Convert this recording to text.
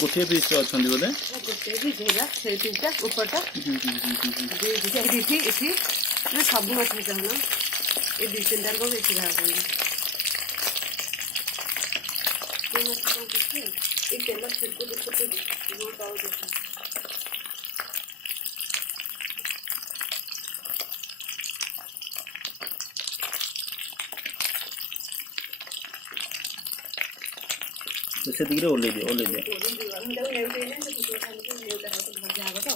गोटे पीस अच्छा बोले गोटे भी घेरा से तीनटा ऊपरटा इसी ना सब अच्छे चाहना ये 2-3 को बेची भाग ये तेल फिर को देखते वो पाओ देखो तो से दिगरे ओले दे हम तो नेउ देने से कुछ खाने को नेउ दा तो भजा आगो तो